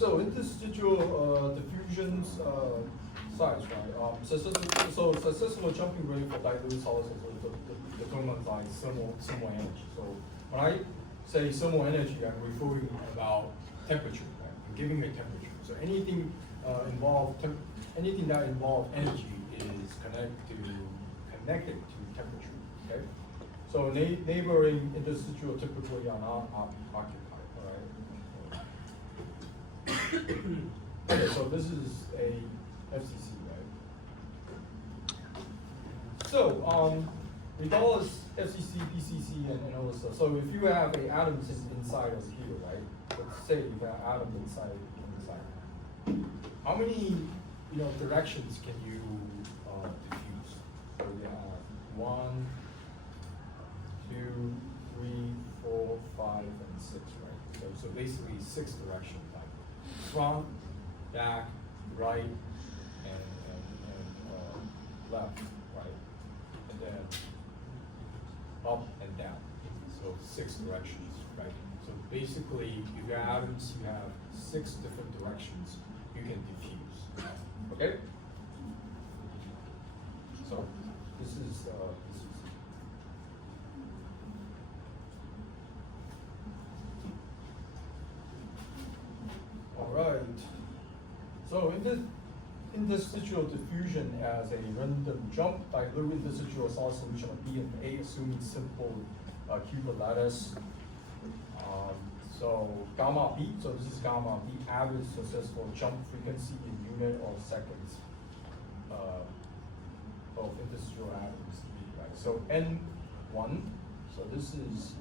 So interstitial diffusions size, right? So successful jumping rate for dilute solids is determined by thermal energy. So when I say thermal energy, I'm referring about temperature, right? I'm giving a temperature. So anything anything that involves energy is connected to temperature. Okay. So neighboring interstitial typically are not occupied. All right. Okay, so this is a FCC, right? So regardless FCC, BCC, and all this stuff. So if you have a atom inside of here, right? Let's say you have atom inside. How many directions can you diffuse? So we have 1, 2, 3, 4, 5, and 6, right? So basically 6 directions, like front, back, right, and left, right, and then up and down. So 6 directions, right? So basically, if you have atoms, you have 6 different directions you can diffuse. Okay. So this is. All right. So interstitial diffusion as a random jump, dilute interstitial solid solution of B and A, assuming simple cubic lattice. So gamma B, so this is gamma B, average successful jump frequency in unit of seconds of interstitial atoms, right? So N1, so this is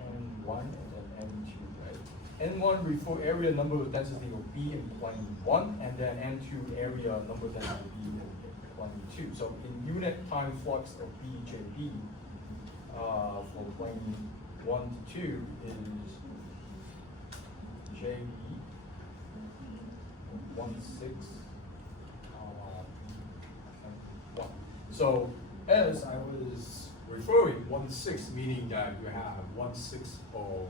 N1 and then N2, right? N1 refer area number of density of B in plane 1, and then N2 area number of density of B in plane 2. So in unit time flux of BJB for plane 1 to 2 is JB 1,6 and 1. So as I was referring, 1/6 meaning that you have 1/6 of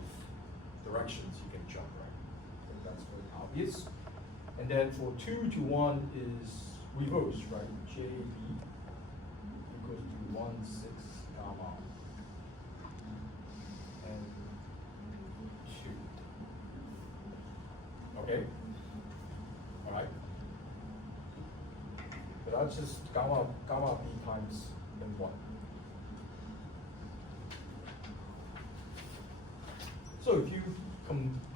directions you can jump, right? So that's very obvious. And then for 2 to 1 is reverse, right? JB equals to 1/6 gamma and 2. Okay? All right? But that's just gamma B times N1. So if you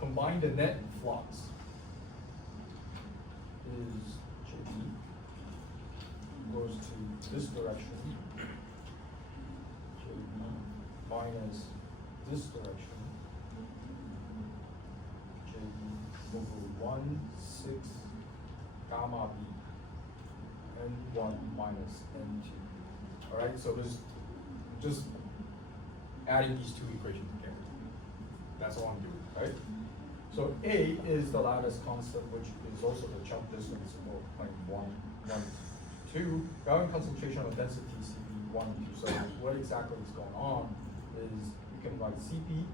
combine the net flux is JB goes to this direction, JB minus this direction, JB over 1/6 gamma B, N1 minus N2. All right, so there's just adding these two equations together. That's all I'm doing, right? So A is the lattice constant, which is also the jump distance of plane 1, 2. Value concentration of density CP 1 and 2. So what exactly is going on is you can write CP.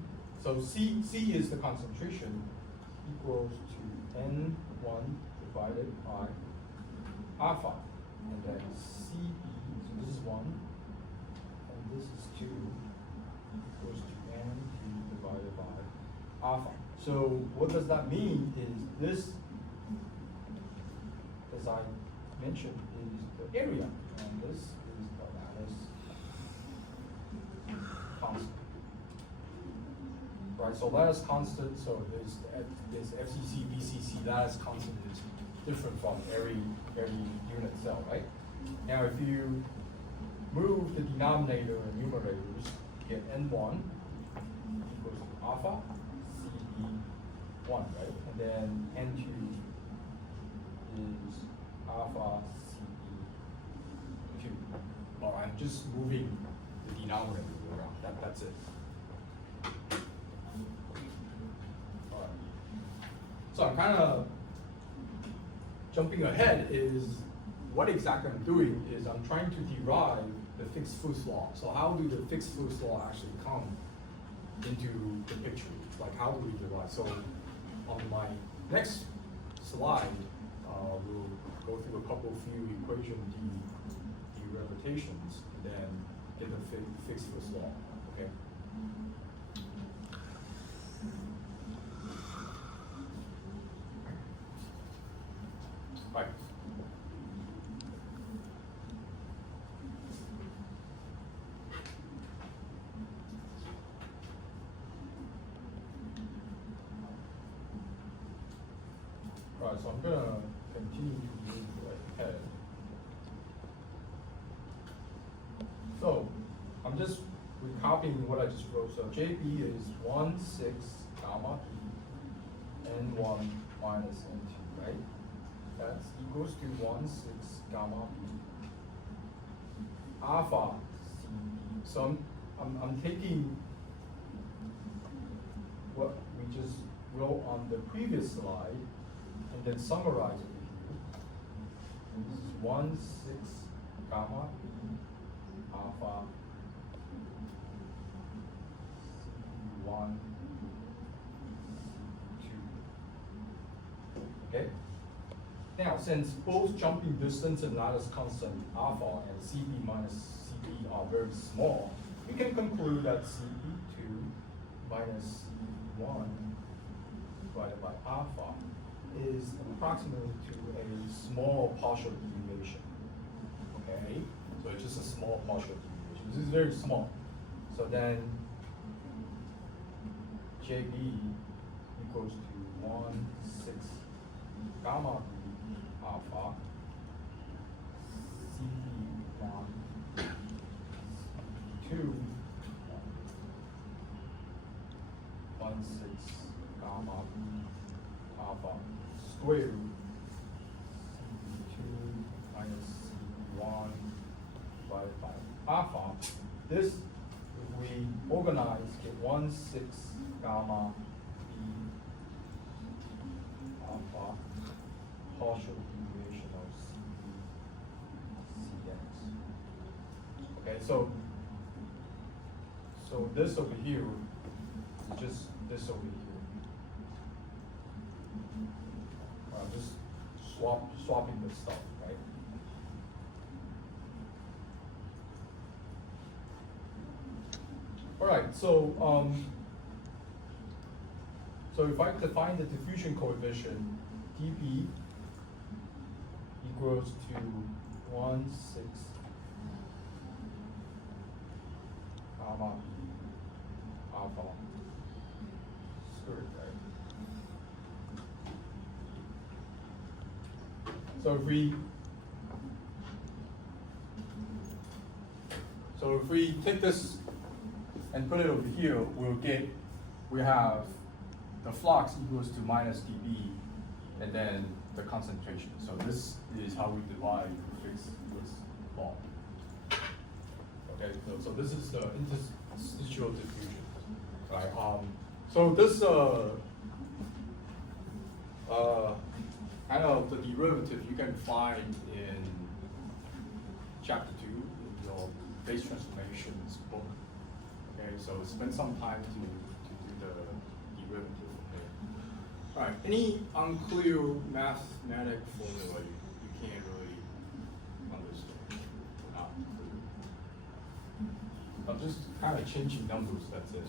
So C is the concentration equals to N1 divided by alpha. And then CP, so this is 1, and this is 2, equals to N2 divided by alpha. So what does that mean is this, as I mentioned, is the area, and this is the lattice constant. Right, so lattice constant, so this FCC, BCC lattice constant is different from every unit cell, right? Now if you move the denominator and numerators, you get N1 equals to alpha CE1, right? And then N2 is alpha CE2. Or I'm just moving the denominator around. That's it. All right. So I'm kind of jumping ahead is what exactly I'm doing is I'm trying to derive the fixed Fuchs law. So how do the fixed Fuchs law actually come into the picture? Like how do we derive? So on my next slide, we'll go through a couple few equation derivatives, and then get them fixed first law. Okay. Right. Right, so I'm gonna continue to move ahead. So I'm just recopying what I just wrote. So JB is 1, 6, gamma B, N1 minus N2, right? That's equals to 1, 6, gamma B, alpha CB. So I'm taking what we just wrote on the previous slide and then summarize it here. And this is 1, 6, gamma B, alpha C1, C2. Okay? Now, since both jumping distance and lattice constant alpha and CB minus CB are very small, we can conclude that CB2 minus CB1 divided by alpha is approximately to a small partial deviation. Okay? So it's just a small partial deviation. This is very small. So then JB equals to 1, 6, gamma B, alpha, CB1, CB2, 1, 6, gamma B, alpha, square root, CB2 minus CB1 divided by alpha. This, if we organize, get 1, 6, gamma B, alpha, partial deviation of CX. Okay, so this over here is just this over here. I'm just swapping this stuff, right? All right, so if I define the diffusion coefficient, dP equals to 1, 6, gamma alpha squared, right? So if we take this and put it over here, we have the flux equals to minus dB, and then the concentration. So this is how we divide fix this law. Okay, so this is the interstitial diffusion, right? So this kind of the derivative you can find in chapter 2 in your phase transformations book. Okay, so spend some time to do the derivative. Okay. All right. Any unclear mathematic formula you can't really understand? Not clear. I'm just kind of changing numbers. That's it.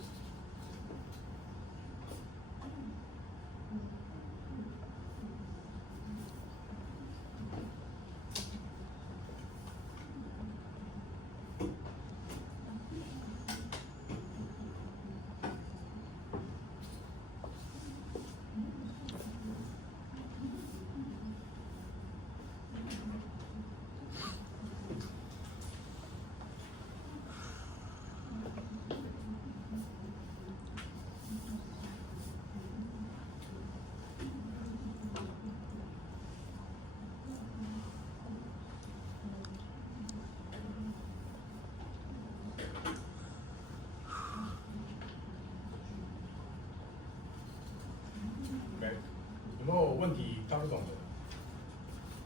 有没有问题看不懂的？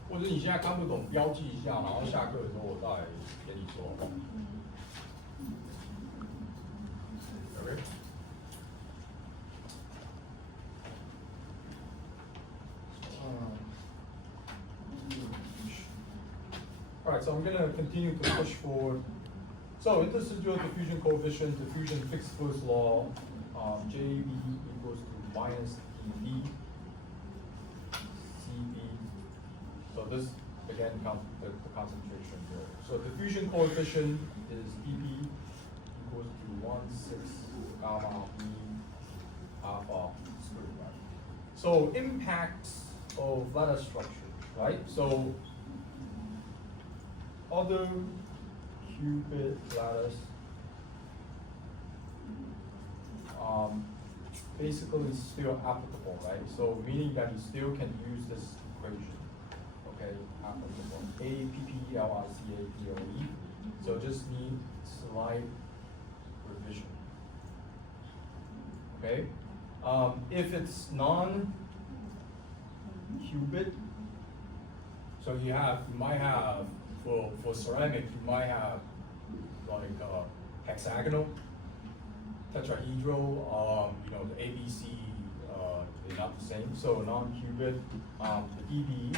或者你现在看不懂，标记一下，然后下课的时候我再给你说。OK。right, so I'm gonna continue to push forward. So interstitial diffusion coefficient, diffusion fixed first law, JB equals to minus dV, CB. So this, again, the concentration here. So diffusion coefficient is dB equals to 1/6 gamma B alpha squared, right? So impacts of lattice structure, right? So other qubit lattice basically still applicable, right? So meaning that you still can use this equation, okay? Applicable. APPLICAPLE. So just need slight revision. Okay? If it's non-qubit, so you might have for ceramic, you might have like hexagonal, tetrahedral, the ABC is not the same. So non-qubit, the dB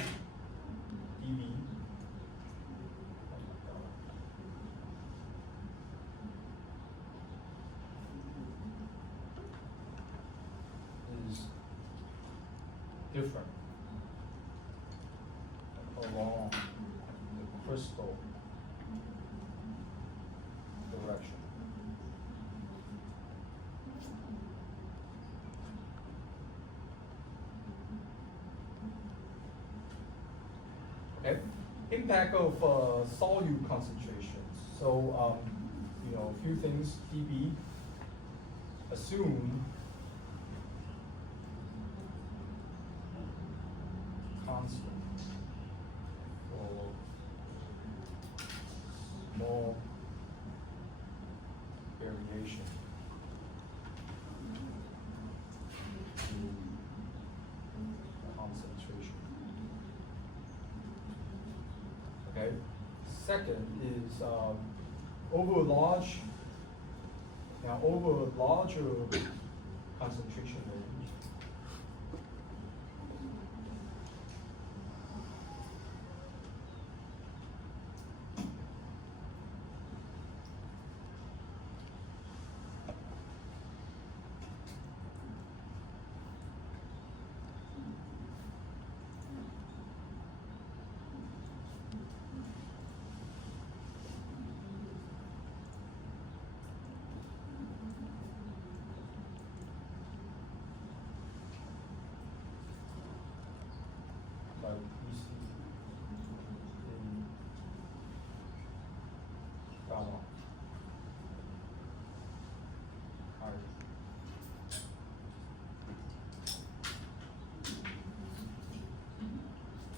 is different along the crystal direction. Okay. Impact of solute concentrations. So a few things. dB. Assume constant for small variation in concentration. Okay. Second is over larger concentration range. Like we see in gamma I.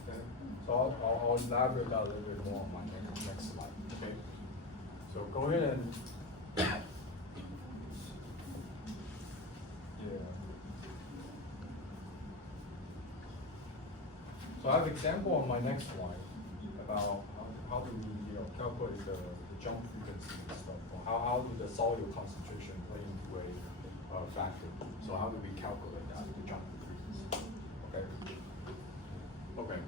Okay. So I'll elaborate that a little bit more on my next slide. Okay. So go ahead and So I have an example on my next slide about how do we calculate the jump frequency and stuff. Or how do the solute concentration play into a factor? So how do we calculate that, the jump frequency? Okay. Okay.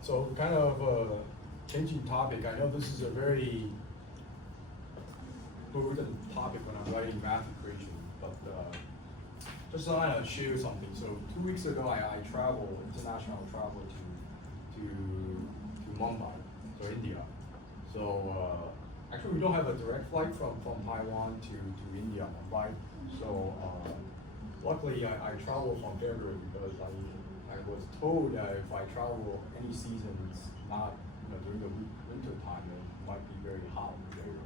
So kind of changing topic. I know this is a very burden topic when I'm writing math equation, but just want to share something. So 2 weeks ago, I traveled, international travel to Mumbai, so India. So actually, we don't have a direct flight from Taiwan to India, Mumbai. So luckily, I traveled from February because I was told that if I travel any season, it's not during the winter time, it might be very hot there.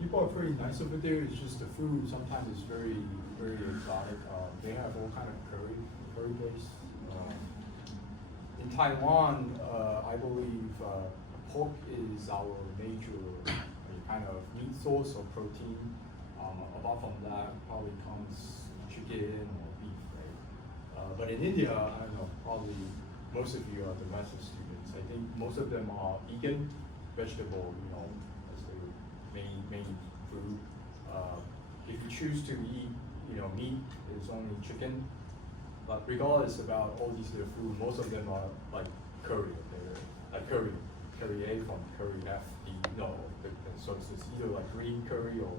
People are pretty nice over there. It's just the food sometimes is very, very exotic. They have all kind of curry based. In Taiwan, I believe pork is our major kind of meat source or protein. Apart from that, probably comes chicken or beef, right? But in India, I don't know, probably most of you are domestic students. I think most of them are vegan, vegetable, as they would main food. If you choose to eat, meat, it's only chicken. But regardless about all these other food, most of them are like curry. They're like curry A from curry F. So it's either like green curry or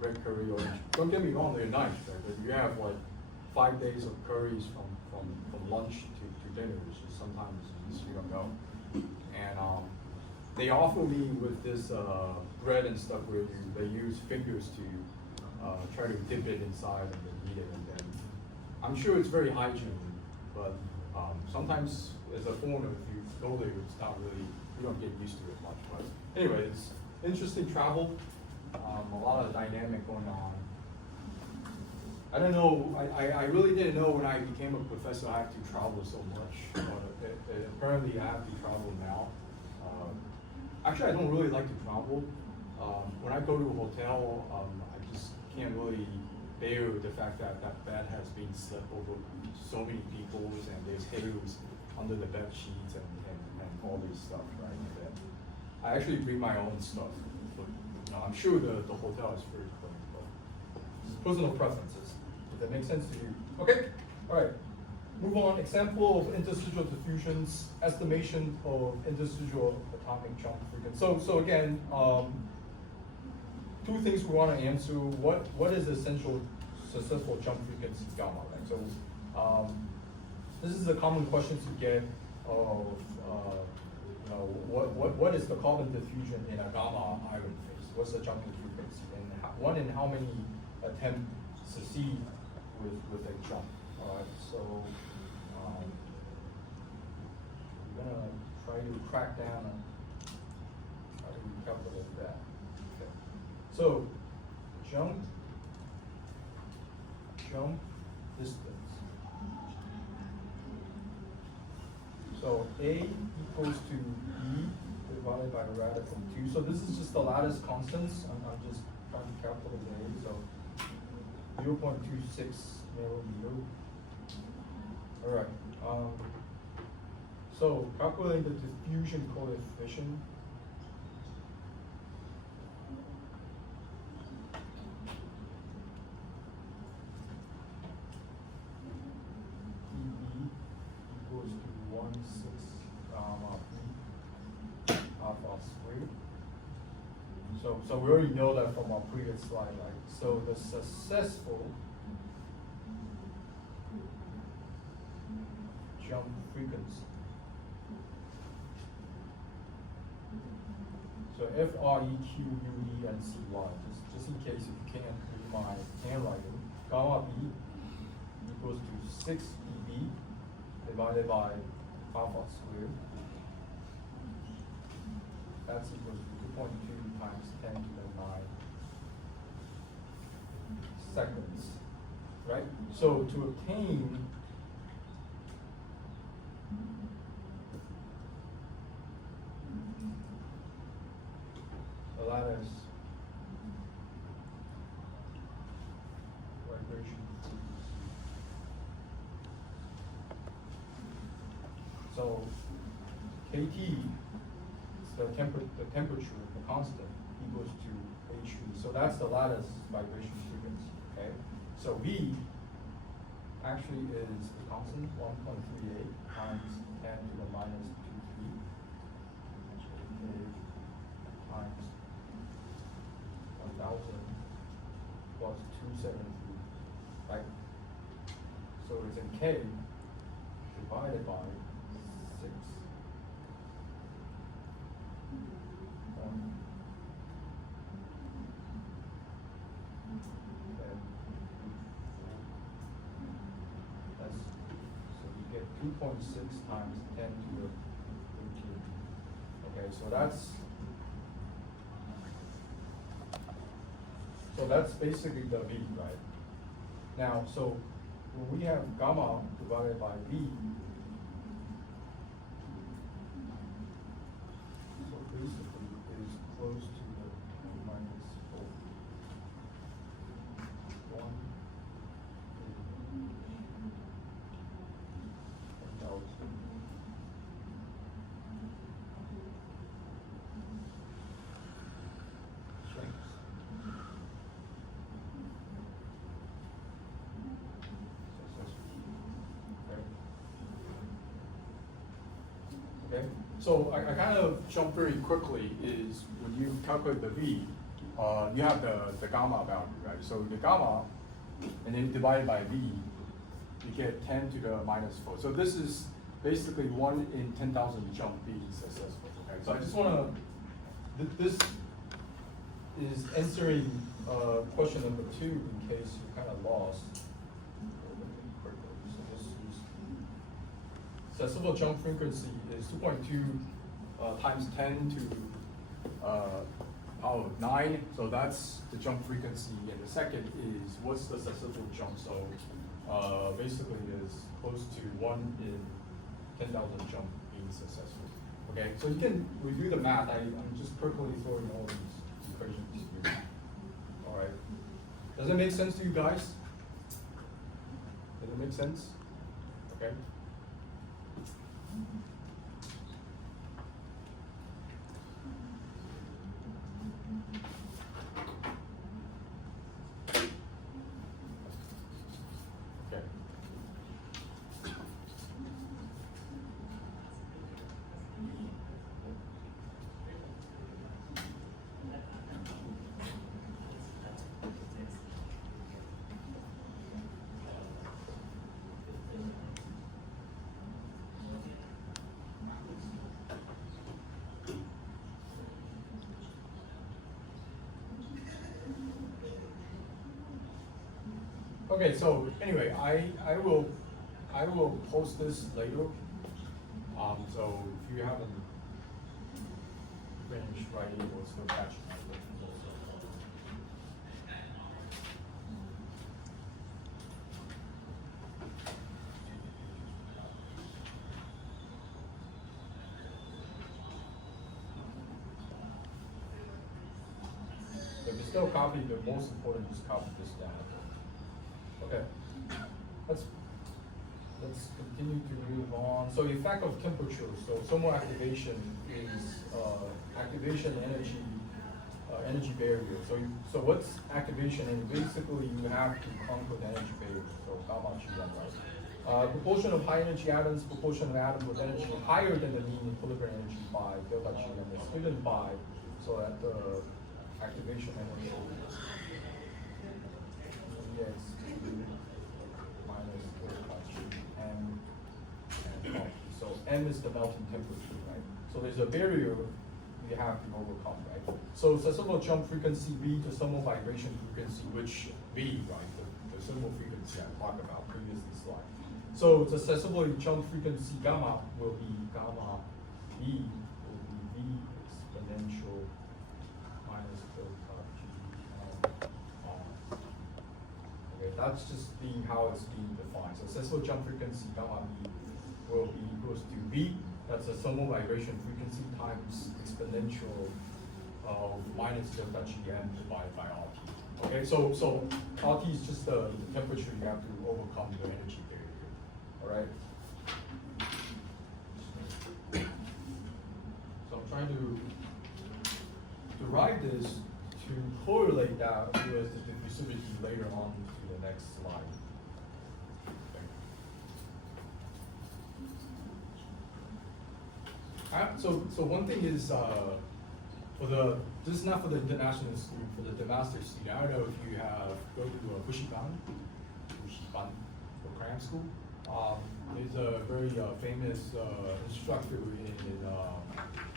red curry or. Don't get me wrong, they're nice, right? But you have like 5 days of curries from lunch to dinner. It's just sometimes you don't know. And they offer me with this bread and stuff where they use fingers to try to dip it inside and then eat it. And then I'm sure it's very hygienic, but sometimes as a foreigner, if you go there, it's not really, you don't get used to it much. But anyway, it's interesting travel, a lot of dynamic going on. I don't know, I really didn't know when I became a professor I have to travel so much, but apparently I have to travel now. Actually, I don't really like to travel. When I go to a hotel, I just can't really bear the fact that that bed has been slept over so many people and there's hairs under the bed sheets and all this stuff, right? And I actually bring my own stuff, but I'm sure the hotel is very clean, but it's personal preferences. If that makes sense to you. Okay, all right. Move on. Example of interstitial diffusions, estimation of interstitial atomic jump frequency. So again, two things we want to answer. What is the essential successful jump frequency gamma? Right? So this is a common question to get of what is the carbon diffusion in a gamma iron phase? What's the jumping frequency? And in how many attempts succeed with a jump? All right. So we're gonna try to crack down and try to calculate that. Okay. So jump distance. So A equals to B divided by radical 2. So this is just the lattice constants. I'm just trying to calculate A. So 0.26 millimeter. All right. So calculating the diffusion coefficient. dB equals to 1/6 gamma B alpha squared. So we already know that from our previous slide, right? So the successful jump frequency. So F, R, E, Q, U, E, and C, Y. Just in case if you can't read my handwriting, gamma B equals to 6 dB divided by alpha squared. That's equals to 2.2 times 10 to the 9 seconds, right? So to obtain the lattice vibration frequency. So KT is the temperature, the constant, equals to H3. So that's the lattice vibration frequency, okay? So V actually is the constant, 1.38 times 10 to the minus 23, times 1,000 plus 273, right? So it's in K divided by 6. So you get 2.6 times 10 to the 13. Okay, so that's basically the V, right? Now, so when we have gamma divided by V, so basically it is close to the minus 4. 1,000. So I kind of jump very quickly is when you calculate the V, you have the gamma boundary, right? So the gamma, and then divided by V, you get 10 to the minus 4. So this is basically 1 in 10,000 jump being successful, okay? So I just want to, this is answering question number 2 in case you kind of lost. Successful jump frequency is 2.2 times 10 to power 9. So that's the jump frequency. And the second is what's the successful jump? So basically it's close to 1 in 10,000 jump being successful. Okay, so you can review the math. I'm just quickly throwing all these equations here. All right. Does it make sense to you guys? Does it make sense? Okay. Okay, so anyway, I will post this later. So if you haven't finished writing, we'll still catch it. If you still copy, the most important is copy this down. Okay, let's continue to move on. So effect of temperature. So thermal activation is activation energy barrier. So what's activation? And basically you have to conquer the energy barrier. So gamma Gm, right? Proportion of high energy atoms, proportion of atoms with energy higher than the mean equilibrium energy by delta Gm is given by, so that the activation energy is minus delta Gm and so M is the melting temperature, right? So there's a barrier you have to overcome, right? So successful jump frequency V, the thermal vibration frequency, which V, right? The thermal frequency I talked about previously slide. So the successful jump frequency gamma will be gamma V will be V exponential minus delta Gm. Okay, that's just being how it's being defined. So successful jump frequency gamma V will be equals to V. That's the thermal vibration frequency times exponential of minus delta Gm divided by RT. Okay, so RT is just the temperature you have to overcome the energy barrier. All right. So I'm trying to derive this to correlate that with the diffusivity later on to the next slide. So one thing is this is not for the international student, for the master student. I don't know if you have go to Bushiban or cram school. There's a very famous instructor in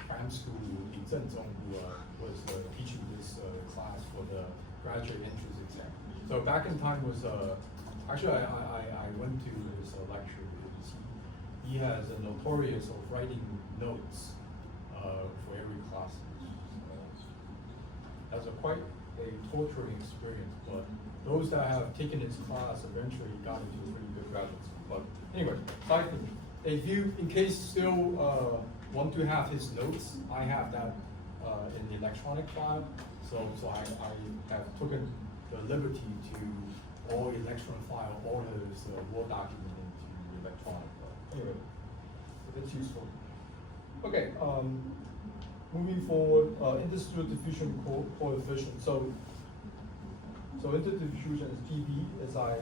cram school, Li Zhenzong, who was teaching this class for the graduate entrance exam. So back in time was actually I went to his lecture. He has a notorious of writing notes for every class. That's quite a torturing experience, but those that have taken his class eventually got into a pretty good graduate school. But anyway, if you, in case still want to have his notes, I have that in the electronic file. So I have taken the liberty to all electronic file, all his Word document into electronic. Anyway, that's useful. Okay, moving forward, interstitial diffusion coefficient. So interdiffusion is PV, as I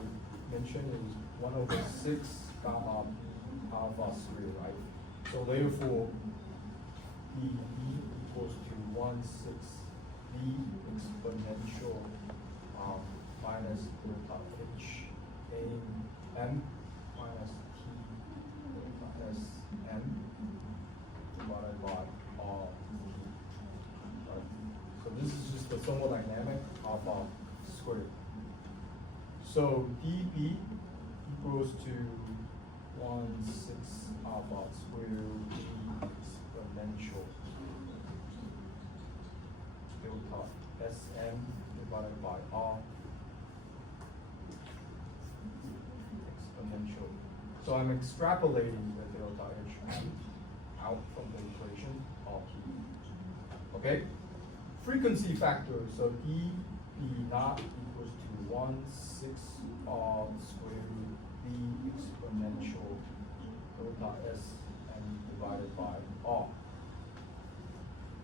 mentioned, is 1/6 gamma alpha 3, right? So therefore, b equals to 1/6 b exponential minus delta h in m minus t delta s m divided by r t. Right? So this is just the thermodynamic of squared. So dB equals to 1/6 alpha square b exponential delta Sm divided by r exponential. So I'm extrapolating the delta H out from the equation of t. Okay? Frequency factor, so E B naught equals to 1/6 r square root b exponential delta Sm divided by r.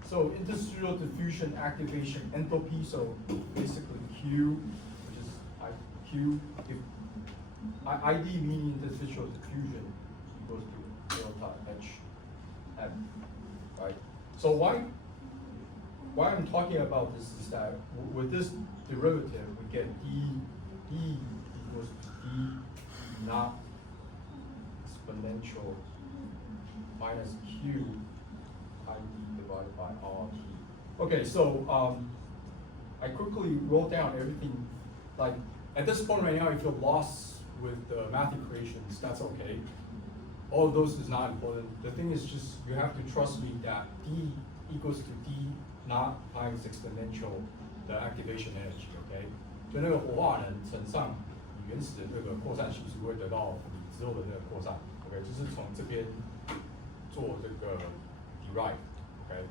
So interstitial diffusion activation enthalpy, so basically Q, which is Q, if ID meaning interstitial diffusion equals to delta H M, right? So why I'm talking about this is that with this derivative we get D equals to D naught exponential minus Q ID divided by RT. Okay, so I quickly wrote down everything. Like at this point right now, if you're lost with the math equations, that's okay. All of those is not important. The thing is just you have to trust me that D equals to D naught times exponential the activation energy. Okay， 就那个活化能乘上你原始的那个扩散系数会得到你之后的那个扩散。OK， 就是从这边做这个 derive。Okay,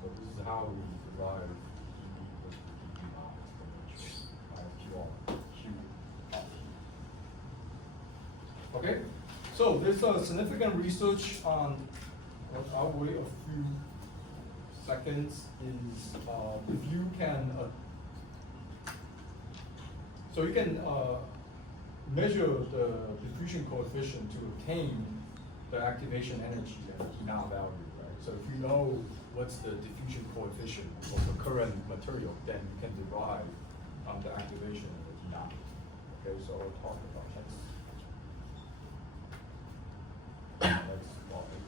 so this is how we derive dB equals to dB naught exponential minus QR Q of T. Okay, so there's a significant research on. I'll wait a few seconds. Is if you can, so you can measure the diffusion coefficient to obtain the activation energy at T naught value. So if you know what's the diffusion coefficient of the current material, then you can derive the activation of the T naught. Okay, so we'll talk about next. Next topic.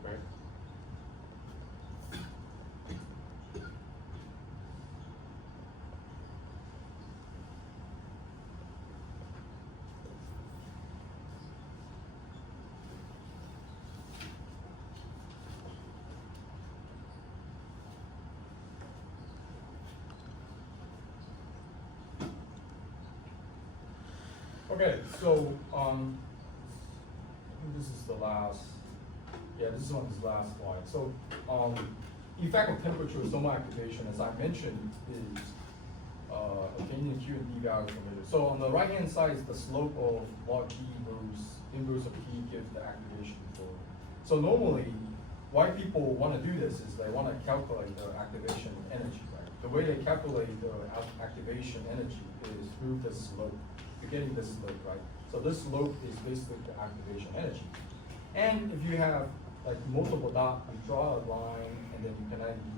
Okay. Okay, so I think this is the last. Yeah, this one is the last slide. So effect of temperature thermal activation, as I mentioned, is obtaining Q and D value from it. So on the right hand side is the slope of log G inverse of T gives the activation for. So normally, why people want to do this is they want to calculate the activation energy. Right? The way they calculate the activation energy is through the slope. You're getting this slope, right? So this slope is basically the activation energy. And if you have like multiple dots, you draw a line, and then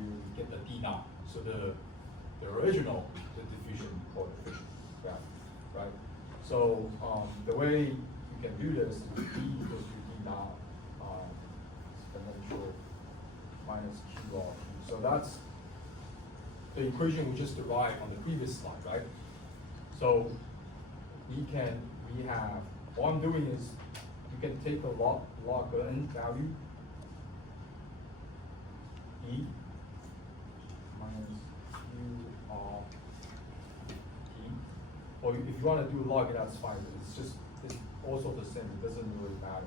you get the D naught. So the original, the diffusion coefficient, yeah, right? So the way you can do this is D equals to D naught exponential minus Q of T. So that's the equation we just derived on the previous slide, right? So we have, all I'm doing is, you can take the log n value, E minus Q of T. Or if you want to do log it, that's fine. It's also the same, it doesn't really matter.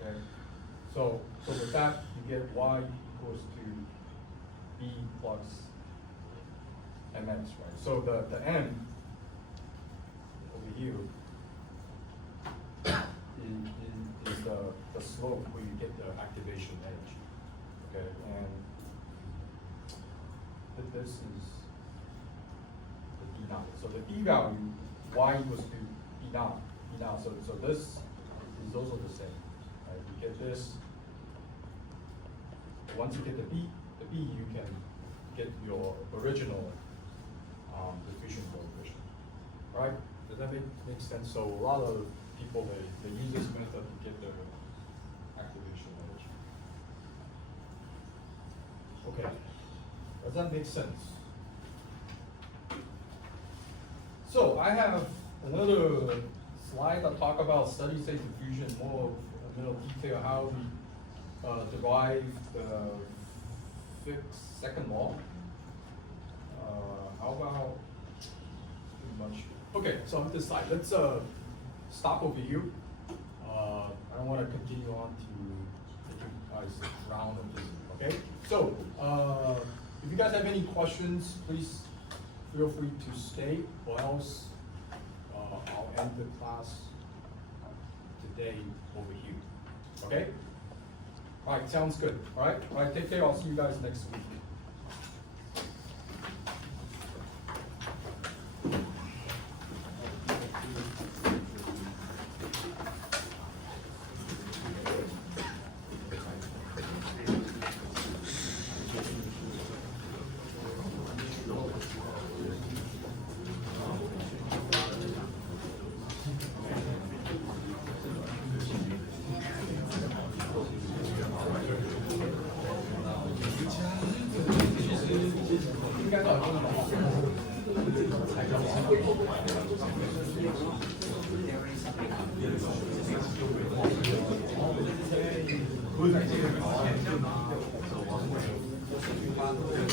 Okay, so with that you get y equals to b plus mx, right? So the m over here the slope where you get the activation edge. Okay, and this is the B naught. So the B value, y equals to B naught. So this is also the same. Right? You get this. Once you get the B, you can get your original diffusion coefficient. Right? Does that make sense? So a lot of people they use this method to get their activation edge. Okay. Does that make sense? So I have another slide that talk about steady state diffusion, more detail how we derive the Fick's second law. How about pretty much? Okay, so on this side, let's stop over here. I don't want to continue on to make you guys round of this. Okay, so if you guys have any questions, please feel free to stay, or else I'll end the class today over here. Okay? All right, sounds good. All right, take care. I'll see you guys next week. Good.